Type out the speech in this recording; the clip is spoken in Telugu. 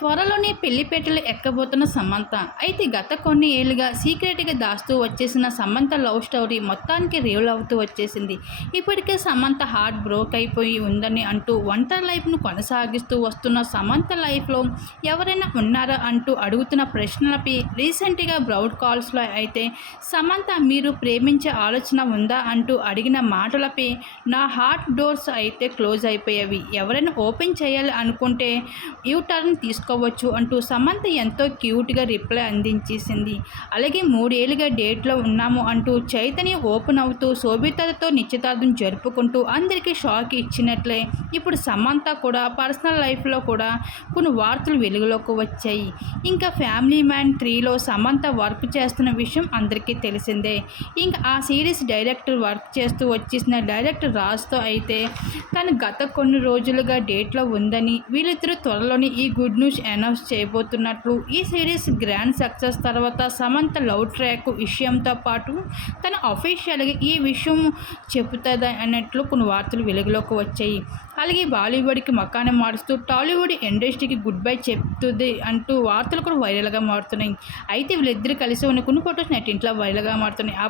త్వరలోనే పెళ్ళిపేటలు ఎక్కబోతున్న సమంత. అయితే గత కొన్ని ఏళ్ళుగా సీక్రెట్గా దాస్తూ వచ్చేసిన సమంత లవ్ స్టోరీ మొత్తానికి రివీల్ అవుతూ వచ్చేసింది. ఇప్పటికే సమంత హార్ట్ బ్రోక్ అయిపోయి ఉందని అంటూ ఒంటరి లైఫ్ను కొనసాగిస్తూ వస్తున్న సమంత లైఫ్లో ఎవరైనా ఉన్నారా అంటూ అడుగుతున్న ప్రశ్నలపై రీసెంట్గా బ్రౌడ్ కాల్స్లో అయితే సమంత మీరు ప్రేమించే ఆలోచన ఉందా అంటూ అడిగిన మాటలపై నా హార్ట్ డోర్స్ అయితే క్లోజ్ అయిపోయేవి. ఎవరైనా ఓపెన్ చేయాలి అనుకుంటే యూ టర్న్ తీసుకోవచ్చు అంటూ సమంత ఎంతో క్యూట్గా రిప్లై అందించేసింది. అలాగే మూడేళ్ళుగా డేట్లో ఉన్నాము అంటూ చైతన్య ఓపెన్ అవుతూ శోభితతో నిశ్చితార్థం జరుపుకుంటూ అందరికీ షాక్ ఇచ్చినట్లే. ఇప్పుడు సమంత కూడా పర్సనల్ లైఫ్లో కూడా కొన్ని వార్తలు వెలుగులోకి వచ్చాయి. ఇంకా ఫ్యామిలీ మ్యాన్ త్రీలో సమంత వర్క్ చేస్తున్న విషయం అందరికీ తెలిసిందే. ఇంకా ఆ సిరీస్ డైరెక్టర్ వర్క్ చేస్తూ వచ్చేసిన డైరెక్టర్ రాజుతో అయితే తను గత కొన్ని రోజులుగా డేట్లో ఉందని వీళ్ళిద్దరూ త్వరలోనే ఈ గుడ్ న్యూస్ అనౌన్స్ చేయబోతున్నట్లు ఈ సిరీస్ గ్రాండ్ సక్సెస్ తర్వాత సమంత లవ్ ట్రాక్ విషయంతో పాటు తన అఫీషియల్గా ఈ విషయం చెబుతుంది అన్నట్లు కొన్ని వార్తలు వెలుగులోకి వచ్చాయి. అలాగే బాలీవుడ్కి మకానం మారుస్తూ టాలీవుడ్ ఇండస్ట్రీకి గుడ్ బై చెప్తుంది అంటూ వార్తలు కూడా వైరల్గా మారుతున్నాయి. అయితే వీళ్ళిద్దరు కలిసి ఉన్న కొన్ని ఫొటోస్ నెట్ ఇంట్లో వైరల్గా మారుతున్నాయి. ఆ